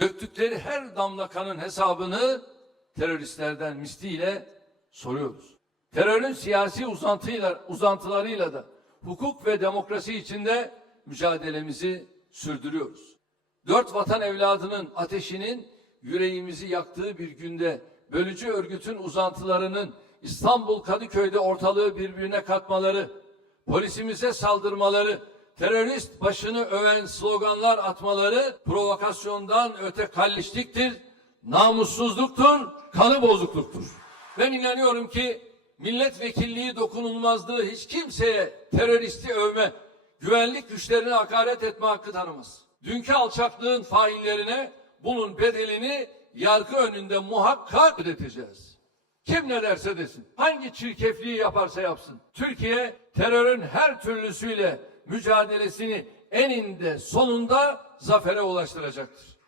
Döktükleri her damla kanın hesabını teröristlerden misliyle soruyoruz. Terörün siyasi uzantıyla, uzantılarıyla da hukuk ve demokrasi içinde mücadelemizi sürdürüyoruz. Dört vatan evladının ateşinin yüreğimizi yaktığı bir günde bölücü örgütün uzantılarının İstanbul Kadıköy'de ortalığı birbirine katmaları, polisimize saldırmaları, terörist başını öven sloganlar atmaları provokasyondan öte kalleşliktir, namussuzluktur, kanı bozukluktur. Ben inanıyorum ki milletvekilliği dokunulmazlığı hiç kimseye teröristi övme, güvenlik güçlerine hakaret etme hakkı tanımaz. Dünkü alçaklığın faillerine bunun bedelini yargı önünde muhakkak ödeteceğiz. Kim ne derse desin, hangi çirkefliği yaparsa yapsın. Türkiye terörün her türlüsüyle mücadelesini eninde sonunda zafere ulaştıracaktır.